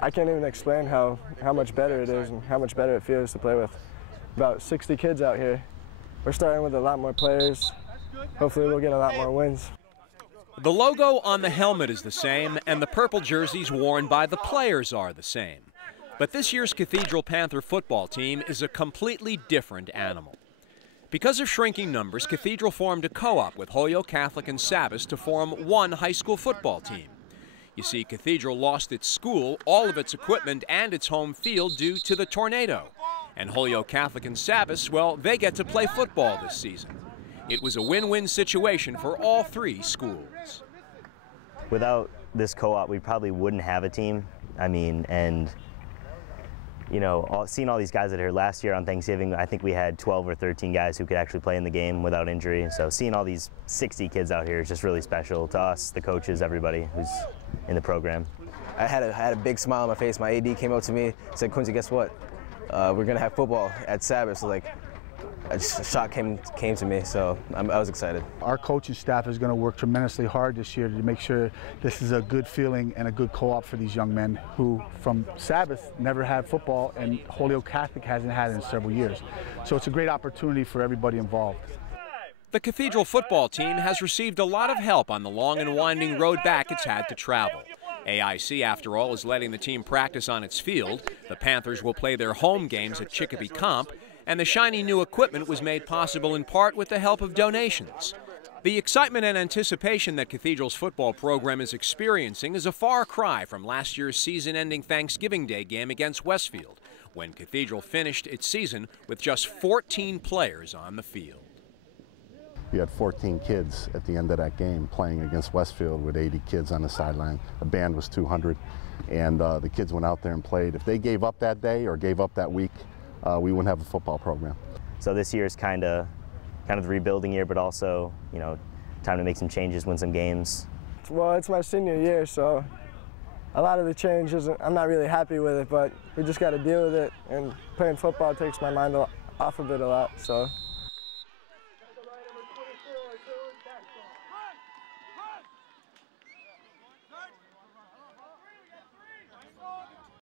I can't even explain how much better it is and how much better it feels to play with about 60 kids out here. We're starting with a lot more players. Hopefully we'll get a lot more wins. The logo on the helmet is the same, and the purple jerseys worn by the players are the same. But this year's Cathedral Panther football team is a completely different animal. Because of shrinking numbers, Cathedral formed a co-op with Holyoke Catholic and Sabas to form one high school football team. You see, Cathedral lost its school, all of its equipment, and its home field due to the tornado. And Holyoke Catholic and Sabas, well, they get to play football this season. It was a win-win situation for all three schools. Without this co-op, we probably wouldn't have a team. I mean, and you know, seeing all these guys that are here last year on Thanksgiving, I think we had 12 or 13 guys who could actually play in the game without injury. So seeing all these 60 kids out here is just really special to us, the coaches, everybody who's in the program. I had a big smile on my face. My AD came up to me, said, "Quincy, guess what? We're gonna have football at Sabbath." So like, a shock came to me, so I was excited. Our coaching staff is going to work tremendously hard this year to make sure this is a good feeling and a good co-op for these young men who, from Sabbath, never had football, and Holyoke Catholic hasn't had it in several years. So it's a great opportunity for everybody involved. The Cathedral football team has received a lot of help on the long and winding road back it's had to travel. AIC, after all, is letting the team practice on its field. The Panthers will play their home games at Chicopee Comp, and the shiny new equipment was made possible in part with the help of donations. The excitement and anticipation that Cathedral's football program is experiencing is a far cry from last year's season-ending Thanksgiving Day game against Westfield, when Cathedral finished its season with just 14 players on the field. We had 14 kids at the end of that game playing against Westfield with 80 kids on the sideline. The band was 200, and the kids went out there and played. If they gave up that day or gave up that week, we wouldn't have a football program. So this year is kind of the rebuilding year, but also, you know, time to make some changes, win some games. Well, it's my senior year, so a lot of the changes, I'm not really happy with it, but we just got to deal with it, and playing football takes my mind off of it a lot, so.